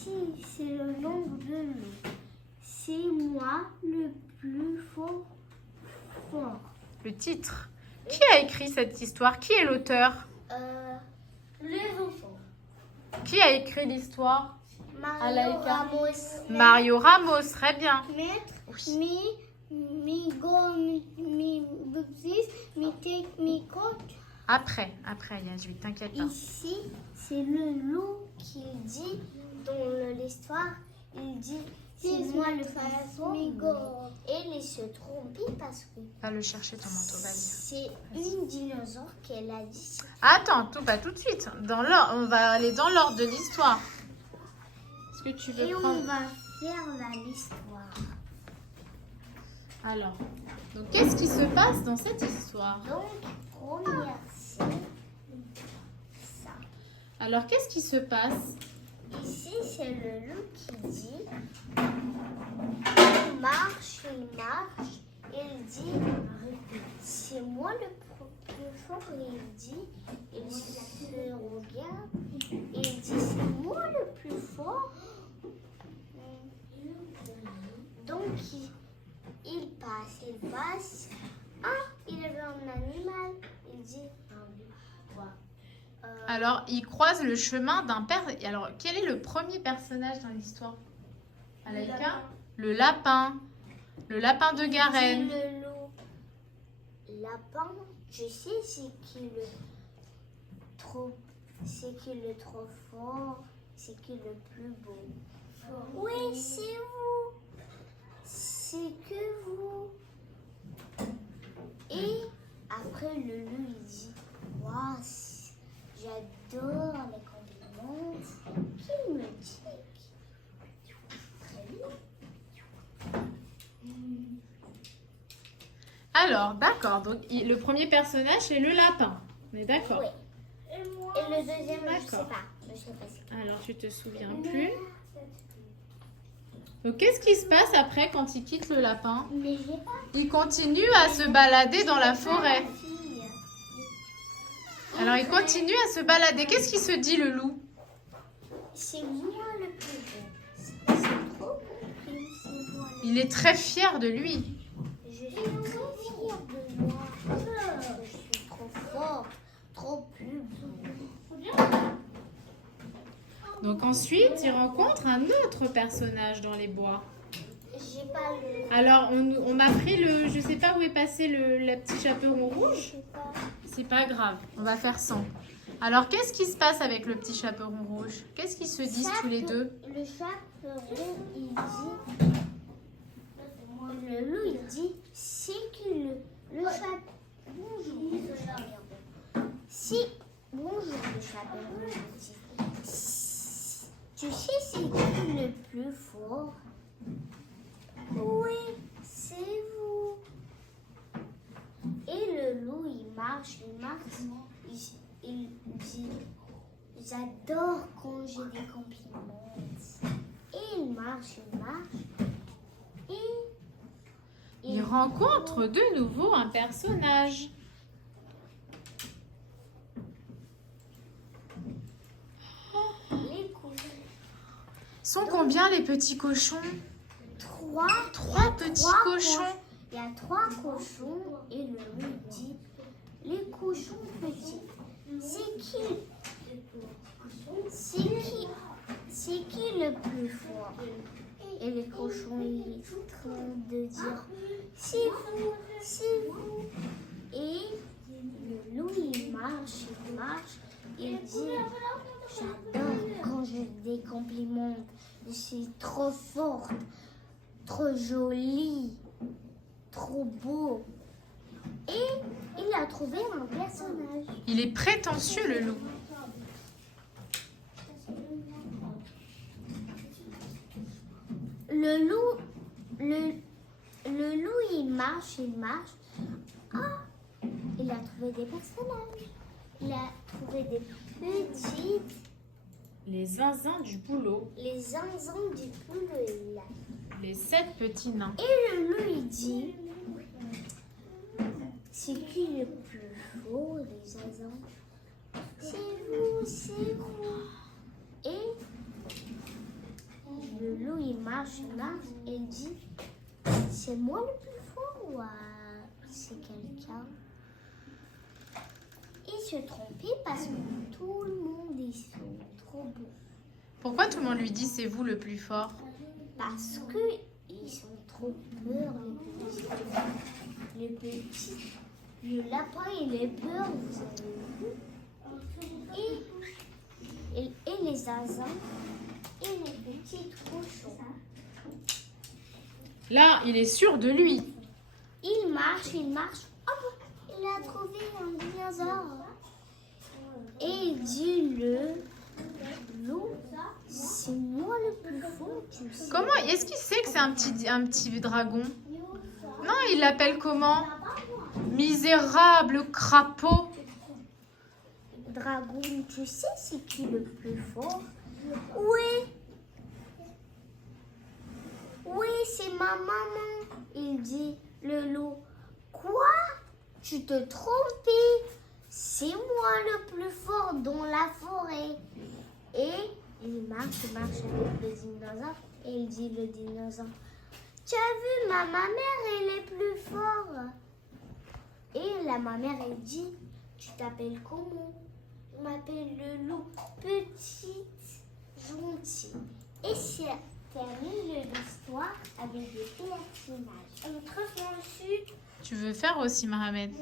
Ici, c'est le nombre de loups. C'est moi le plus fort. Le titre. Qui a écrit cette histoire? Qui est l'auteur? Les enfants. Qui a écrit l'histoire? Mario Alaïka. Ramos. Mario Ramos, très bien. Maître, Oui. mi bubsis, mi coach. Après, Yasmin, t'inquiète pas. Ici, c'est le loup qui dit dans l'histoire, il dit c'est moi le fort. Et il se trompe parce que Va le chercher ton manteau, vas-y. c'est une dinosaure qu'elle a dit. Attends, pas tout de suite. Dans l'ordre, on va aller dans l'ordre de l'histoire. Est-ce que tu veux Et on prendre... va faire l'histoire. Alors, donc qu'est-ce qui se passe dans cette histoire? Donc, première scène, ça. Alors, qu'est-ce qui se passe? Ici, c'est le loup qui dit il marche, il dit c'est moi le plus fort. Il dit, il se regarde, il dit c'est moi le plus fort. Donc, il passe. Ah, il avait un animal. Il dit Alors, il croise le chemin d'un père. Alors, quel est le premier personnage dans l'histoire? Alaïka? Le lapin. Le lapin de Garenne. le loup. Lapin, je sais c'est qui le trop fort, c'est qui le plus beau. Oui, c'est vous. C'est que vous. Et après le loup il dit waouh, j'adore les compliments. Qui me dit? Très bien. Alors, d'accord. Donc, le premier personnage, c'est le lapin. On est d'accord? Oui. Et le deuxième, je sais D'accord. pas. Je sais pas c'est qui. Alors, tu te souviens plus. Donc, qu'est-ce qui se passe après quand il quitte le lapin? Mais j'ai pas. Il continue à se balader dans la forêt. Alors, il continue à se balader. Qu'est-ce qui se dit, le loup? C'est moi le plus beau. C'est trop compris, c'est moi. Il est très fier de lui. Je suis très fière de moi. Je suis trop fort, trop plus beau. Donc, ensuite, il rencontre un autre personnage dans les bois. J'ai pas le. Alors, on m'a pris le... Je sais pas où est passé le petit chaperon Je rouge. sais pas. C'est pas grave, on va faire sans. Alors, qu'est-ce qui se passe avec le petit chaperon rouge? Qu'est-ce qu'ils se disent tous les deux? Le chaperon, il dit. Le loup, il dit c'est que le chaperon. Bonjour, le chaperon. Si. Bonjour, le chaperon, il dit. Tu sais, c'est qui le plus fort? Oui, c'est vous. Et le loup, il marche. Il dit j'adore quand j'ai des compliments. Et il marche. Et Il rencontre de nouveau un personnage. les cochons. Sont combien les petits cochons? Trois petits cochons. Il y a 3 cochons et le loup dit les cochons petits. C'est qui le plus fort? Et les cochons ils sont en train de dire c'est vous. Et le loup il marche. Il dit j'adore quand j'ai des compliments. Je suis trop forte, trop jolie, trop beau. Et il a trouvé un personnage. Il est prétentieux, le loup. Le loup, il marche. Ah, il a trouvé des personnages. Il a trouvé des petites, Les zinzins du boulot. les zinzins du boulot. Les 7 petits nains. Et le loup, il dit, c'est qui le plus fort, les zinzins? C'est vous. Et marche. Elle dit, c'est moi le plus fort ou c'est quelqu'un? Il se trompait parce que tout le monde ils sont trop bons. Pourquoi tout le monde lui dit c'est vous le plus fort? Parce que ils sont trop peur les petits. Le lapin il est peur, vous avez vu. Et les zinzins et les petits cochons. Là, il est sûr de lui. Il marche. Hop, il a trouvé un dinosaure. Et il dit le loup, c'est moi le plus fort, tu sais. Comment? Est-ce qu'il sait que c'est un petit dragon? Non, il l'appelle comment? Misérable crapaud. Dragon, tu sais c'est qui le plus fort? Oui. Oui, c'est ma maman. Il dit, le loup. Quoi? Tu te trompais. C'est moi le plus fort dans la forêt. Et il marche avec le dinosaure. Et il dit, le dinosaure, tu as vu, ma mère, elle est plus forte. Et la mère, elle dit, tu t'appelles comment? Je m'appelle le loup, petite, gentille. Et c'est terminé l'histoire avec des personnages. Tu veux faire aussi, Mohamed?